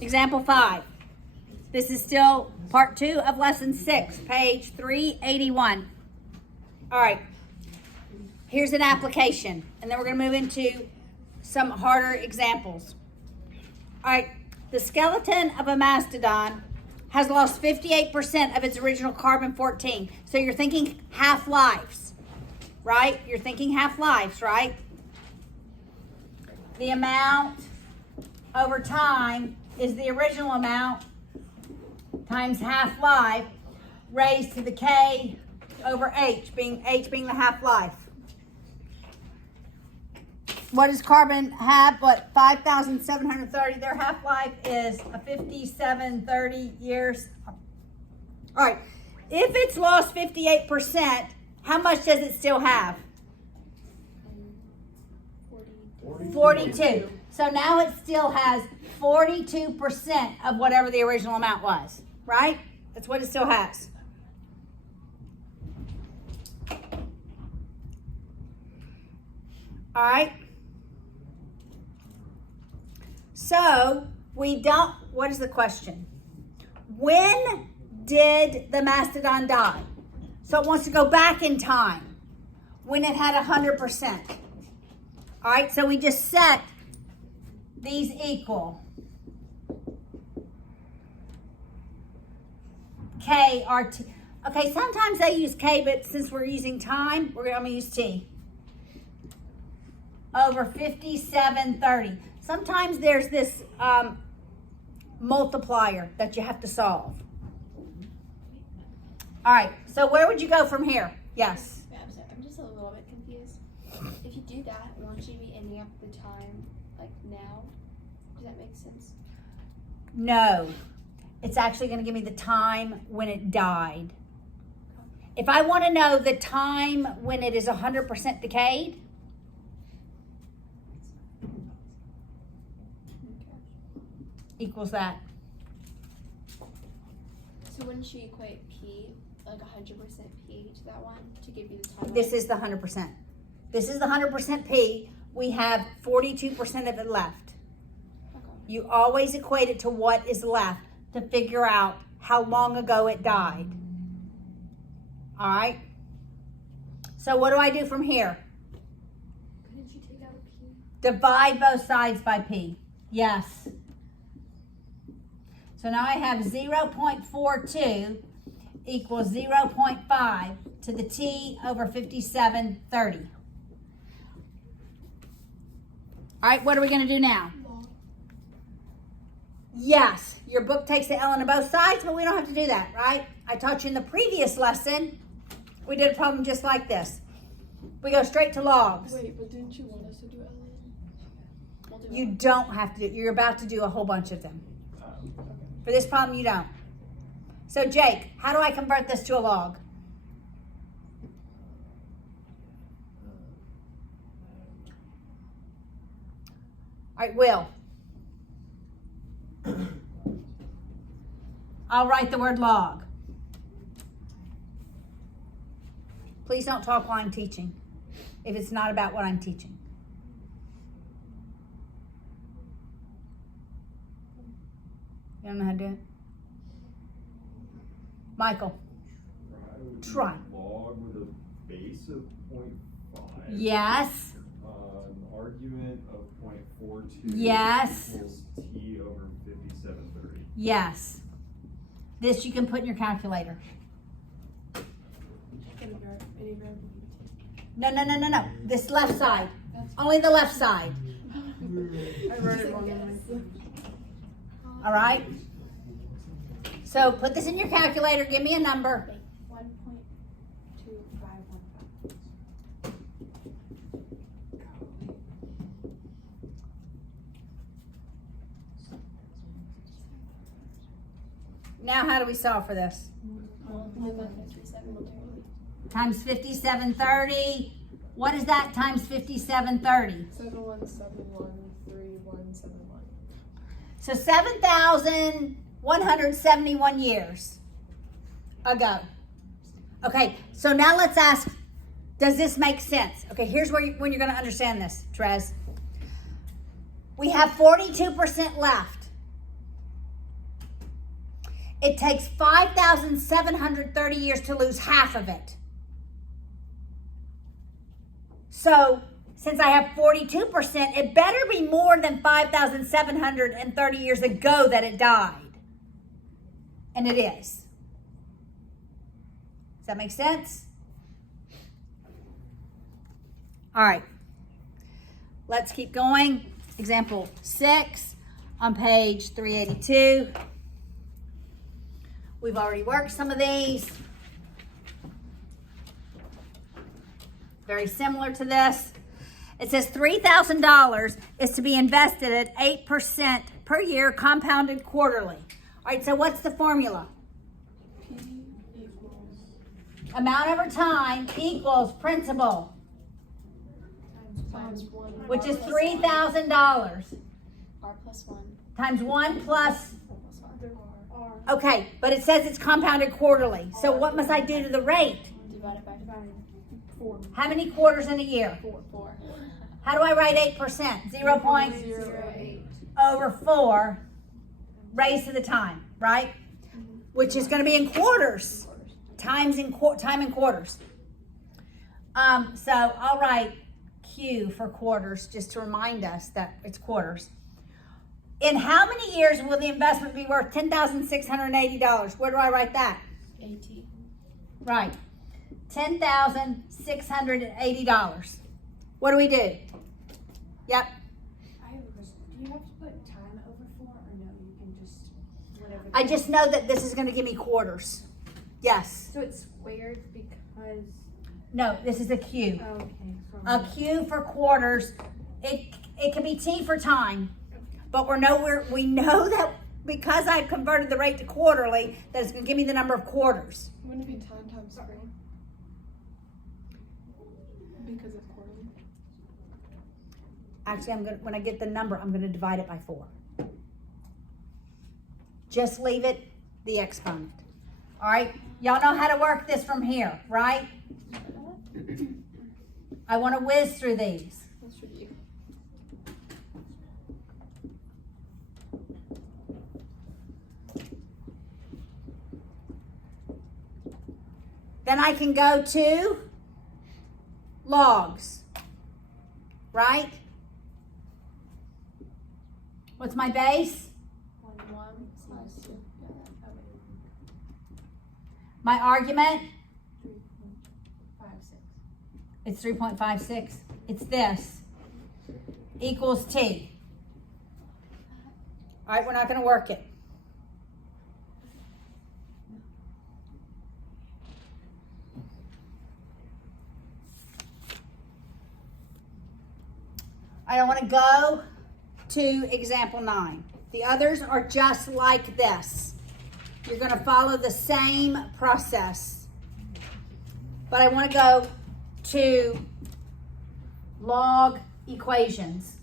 Example 5. This is still part 2 of lesson 6, page 381. All right. Here's an application, and then we're going to move into some harder examples. All right. The skeleton of a mastodon has lost 58% of its original carbon-14. So you're thinking half-lives, right? You're thinking half-lives, right? The amount over time is the original amount times half-life raised to the K over H being the half-life. What does carbon have? What, 5,730? Their half-life is 5,730 years. All right. If it's lost 58%, how much does it still have? 42. So now it still has 42% of whatever the original amount was, right? That's what it still has. All right. So we don't, what is the question? When did the mastodon die? So it wants to go back in time when it had 100%. All right, so we just set these equal. K, RT. Okay, sometimes they use K, but since we're using time, I'm going to use T. Over 5730. Sometimes there's this multiplier that you have to solve. All right, so where would you go from here? Yes? I'm just a little bit confused. If you do that, won't you be ending up the time like now? Does that make sense? No. It's actually going to give me the time when it died. If I want to know the time when it is 100% decayed, equals that. So wouldn't you equate P, like 100% P to that one to give you the time? This is the 100%. This is the 100% P. We have 42% of it left. Okay. You always equate it to what is left to figure out how long ago it died. All right? So what do I do from here? Couldn't you take out a P? Divide both sides by P. Yes. So now I have 0.42 equals 0.5 to the T over 5730. All right, what are we going to do now? Log. Yes, your book takes the ln of both sides, but we don't have to do that, right? I taught you in the previous lesson, we did a problem just like this. We go straight to logs. Wait, but didn't you want us to do ln? You don't have to do it. You're about to do a whole bunch of them. For this problem, you don't. So, Jake, how do I convert this to a log? All right, Will. I'll write the word log. Please don't talk while I'm teaching if it's not about what I'm teaching. You don't know how to do it? Michael. Try. Log with a base of 0.5. Yes. An argument of 0.42. Yes. Equals T over 5730. Yes. This you can put in your calculator. No. This left side. Only the left side. I wrote it wrong. All right. So put this in your calculator. Give me a number. 1.2515. Now how do we solve for this? Times 5730. What is that times 5730? 71713171. So 7,171 years ago. Okay, so now let's ask, does this make sense? Okay, here's when you're going to understand this, Trez. We have 42% left. It takes 5,730 years to lose half of it. So, since I have 42%, it better be more than 5,730 years ago that it died. And it is. Does that make sense? All right. Let's keep going. Example 6 on page 382. We've already worked some of these. Very similar to this. It says $3,000 is to be invested at 8% per year, compounded quarterly. All right, so what's the formula? P equals Amount over time equals principal, times 1. which is $3,000 R plus 1. times 1 plus. Plus R. Okay, but it says it's compounded quarterly. So what must I do to the rate? Divided by 4. How many quarters in a year? 4. How do I write 8%? 0.08. Over 4 raised to the time, right? Which is going to be in quarters. Time in quarters. So I'll write Q for quarters just to remind us that it's quarters. In how many years will the investment be worth $10,680? Where do I write that? 80. Right. $10,680. What do we do? Yep. I have a question. Do you have to put time over 4 or no? You can just whatever. I just know that this is going to give me quarters. Yes. So it's squared because. No, this is a Q. Oh, okay. A Q for quarters. It can be T for time, but we know that because I've converted the rate to quarterly, that it's going to give me the number of quarters. Wouldn't it be time times 3? Because of quarterly. Actually, when I get the number, I'm going to divide it by 4. Just leave it the exponent. All right, y'all know how to work this from here, right? I want to whiz through these. Let's review. Then I can go to logs, right? What's my base? 1 minus 2. Yeah, that way. My argument? 3.56. It's 3.56. It's this. Equals T. All right, we're not going to work it. I don't want to go to example 9. The others are just like this. You're going to follow the same process. But I want to go to log equations.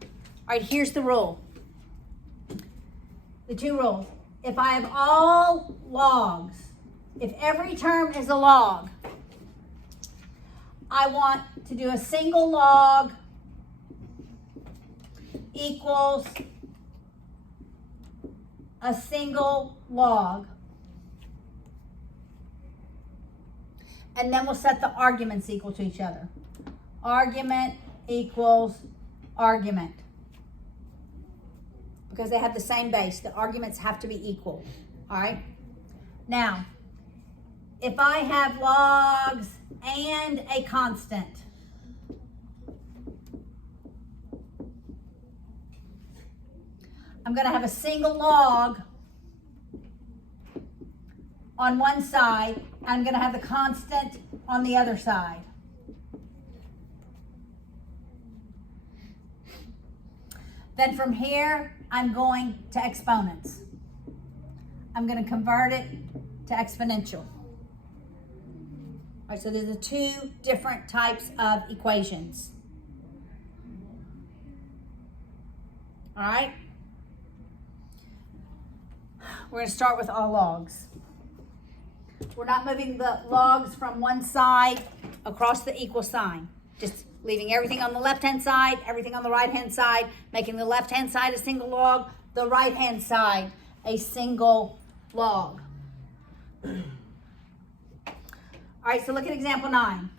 All right, here's the rule. The 2 rules. If I have all logs, if every term is a log, I want to do a single log equals a single log. And then we'll set the arguments equal to each other. Argument equals argument. Because they have the same base. The arguments have to be equal. All right? Now, if I have logs and a constant, I'm going to have a single log on one side, and I'm going to have the constant on the other side. Then from here, I'm going to exponents. I'm going to convert it to exponential. All right, so there's the 2 different types of equations. All right? We're going to start with all logs. We're not moving the logs from one side across the equal sign. Just leaving everything on the left-hand side, everything on the right-hand side, making the left-hand side a single log, the right-hand side a single log. All right, so look at example 9.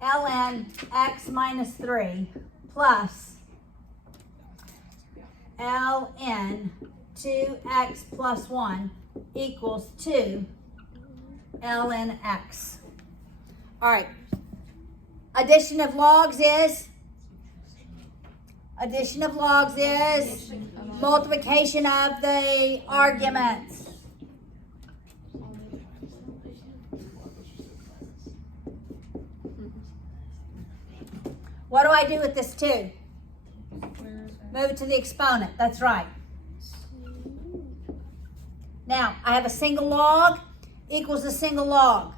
ln x minus 3 plus ln 2x plus 1 equals 2 ln x. All right. Addition of logs is multiplication of the arguments. What do I do with this 2? Move it to the exponent. That's right. Now, I have a single log equals a single log.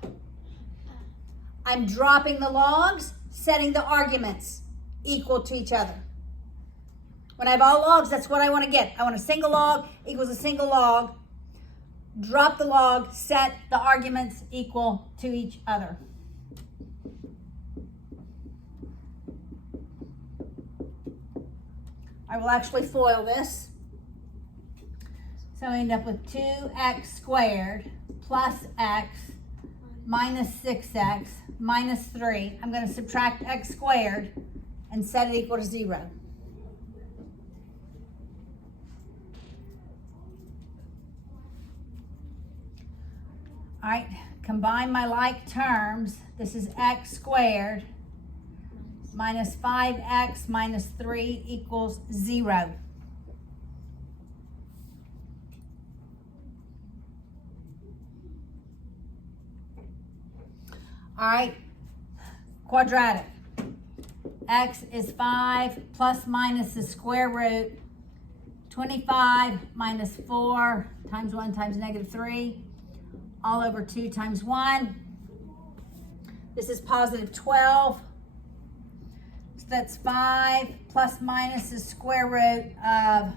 I'm dropping the logs, setting the arguments equal to each other. When I have all logs, that's what I want to get. I want a single log equals a single log. Drop the log, set the arguments equal to each other. I will actually FOIL this. So I end up with 2x squared plus x minus 6x minus 3. I'm going to subtract x squared and set it equal to 0. All right, combine my like terms. This is x squared minus 5x minus 3 equals 0. All right, quadratic. X is 5 plus minus the square root. 25 minus 4 times 1 times negative 3. All over 2 times 1. This is positive 12. So that's 5 plus minus the square root of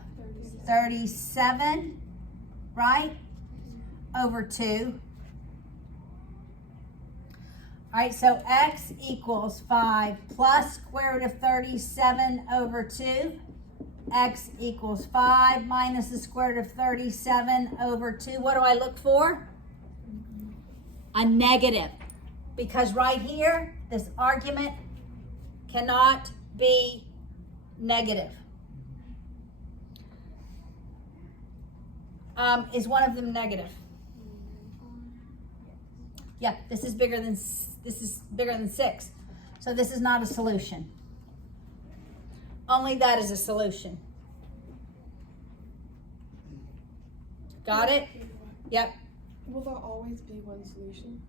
37, right? Over 2. All right, so x equals 5 plus square root of 37 over 2. X equals 5 minus the square root of 37 over 2. What do I look for? A negative. Because right here, this argument cannot be negative. Is one of them negative? Yeah, this is bigger than 6. So this is not a solution. Only that is a solution. Got it? Yep. Will there always be one solution?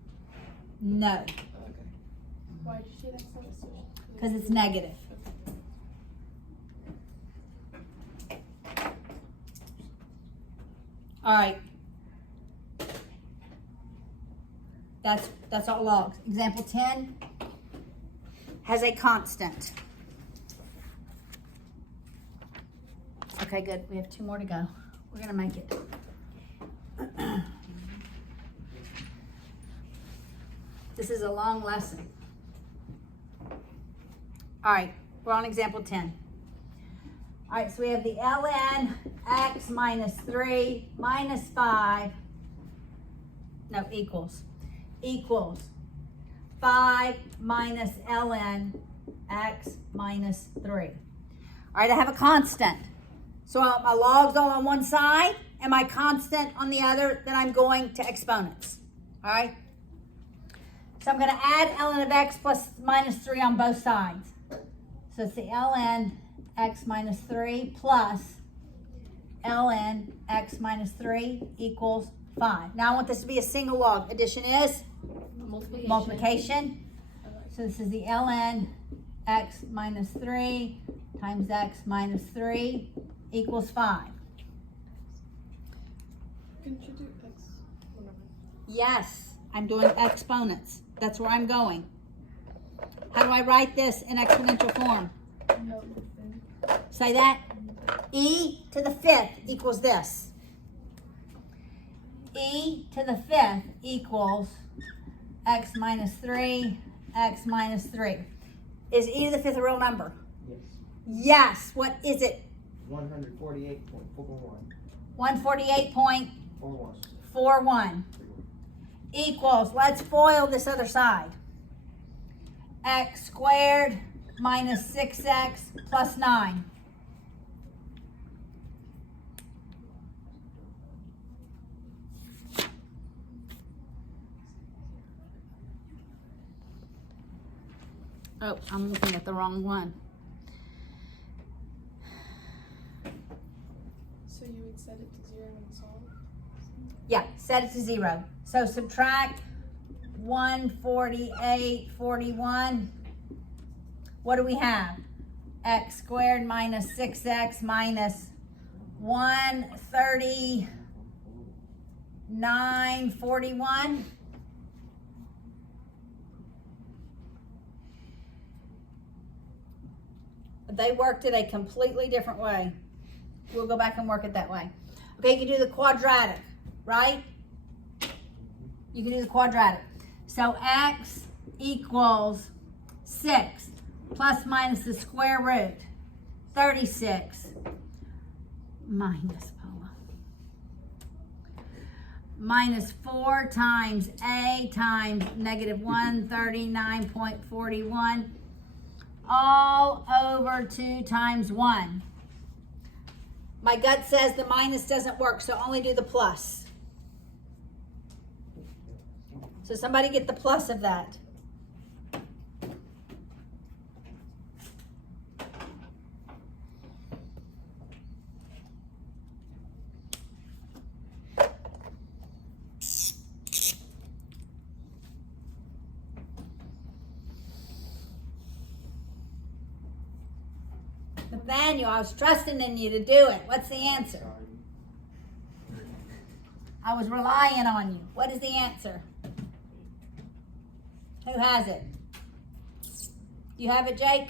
No, Okay. Why did you say that's not a solution? because it's negative. All right. That's all logs. Example 10 has a constant. Okay, good. We have 2 more to go. We're gonna make it. This is a long lesson. All right, we're on example 10. All right, so we have the ln x minus 3 minus 5, no, equals 5 minus ln x minus 3. All right, I have a constant. So my log's all on one side and my constant on the other, then I'm going to exponents. All right? So I'm going to add ln of x plus minus 3 on both sides. So it's the ln x minus 3 plus ln x minus 3 equals 5. Now I want this to be a single log. Addition is multiplication. So this is the ln x minus 3 times x minus 3 equals 5. Can you do x? Yes, I'm doing exponents. That's where I'm going. How do I write this in exponential form? No. Say that. E to the 5th equals this. E to the 5th equals x minus 3, x minus 3. Is e to the 5th a real number? Yes. Yes. What is it? 148.41. 148.41 equals, let's FOIL this other side. X squared minus 6x plus 9. Oh, I'm looking at the wrong one. So you would set it to 0 and solve? Yeah, set it to 0. So subtract 148.41. What do we have? X squared minus 6x minus 139.41. They worked it a completely different way. We'll go back and work it that way. Okay, you can do the quadratic, right? You can do the quadratic. So x equals 6 plus minus the square root, 36 minus Paula. Minus 4 times a times negative 139.41 all over 2 times 1. My gut says the minus doesn't work, so only do the plus. So somebody get the plus of that. Nathaniel, I was trusting in you to do it. What's the answer? I was relying on you. What is the answer? Who has it? You have it, Jake?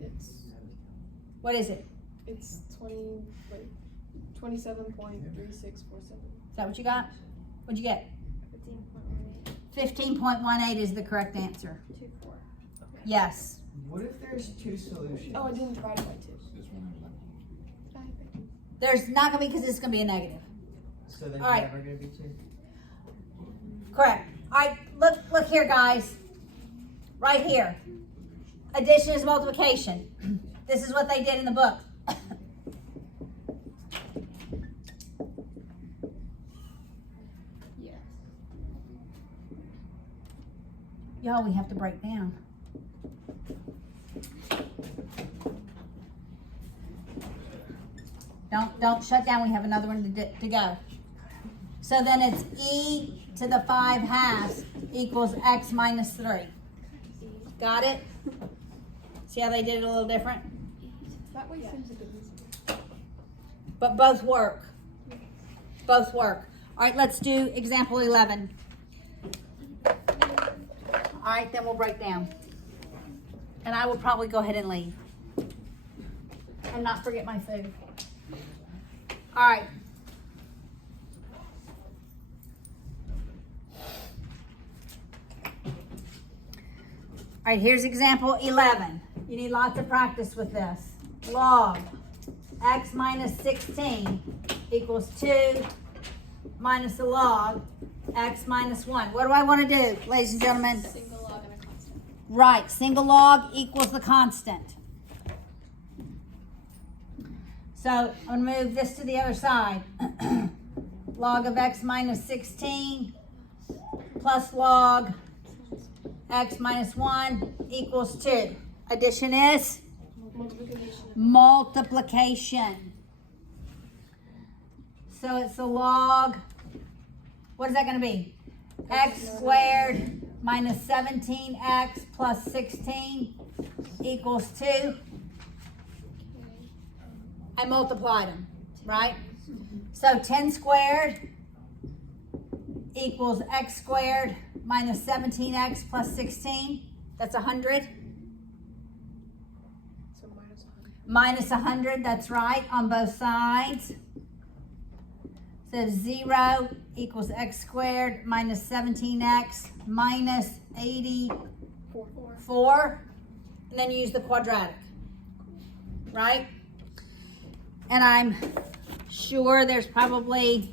It's What is it? it's 27.3647. Is that what you got? What'd you get? 15.18. 15.18 is the correct answer. 24. Yes. What if there's two solutions? Oh, I didn't divide it by 2. There's not going to be, because it's going to be a negative. So there's All right. never going to be two? Correct. All right, look here, guys. Right here. Addition is multiplication. This is what they did in the book. Yes. Y'all, we have to break down. Don't shut down. We have another one to go. So then it's e to the 5 halves equals x minus 3. Got it? See how they did it a little different? That way seems a bit easier. But both work. Both work. All right, let's do example 11. All right, then we'll break down. And I will probably go ahead and leave. And not forget my food. All right. All right, here's example 11. You need lots of practice with this. Log x minus 16 equals 2 minus the log x minus 1. What do I want to do, ladies and gentlemen? Single log and a constant. Right, single log equals the constant. So I'm going to move this to the other side. Log of x minus 16 plus log x minus 1 equals 2. Addition is Multiplication. multiplication. So it's the log, what is that going to be? X squared minus 17x plus 16 equals 2. I multiplied them, right? So 10 squared equals x squared minus 17x plus 16. That's 100. So minus 100. Minus 100, that's right, on both sides. So 0 equals x squared minus 17x minus 84. And then use the quadratic, right? And I'm sure there's probably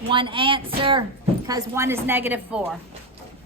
one answer because one is -4.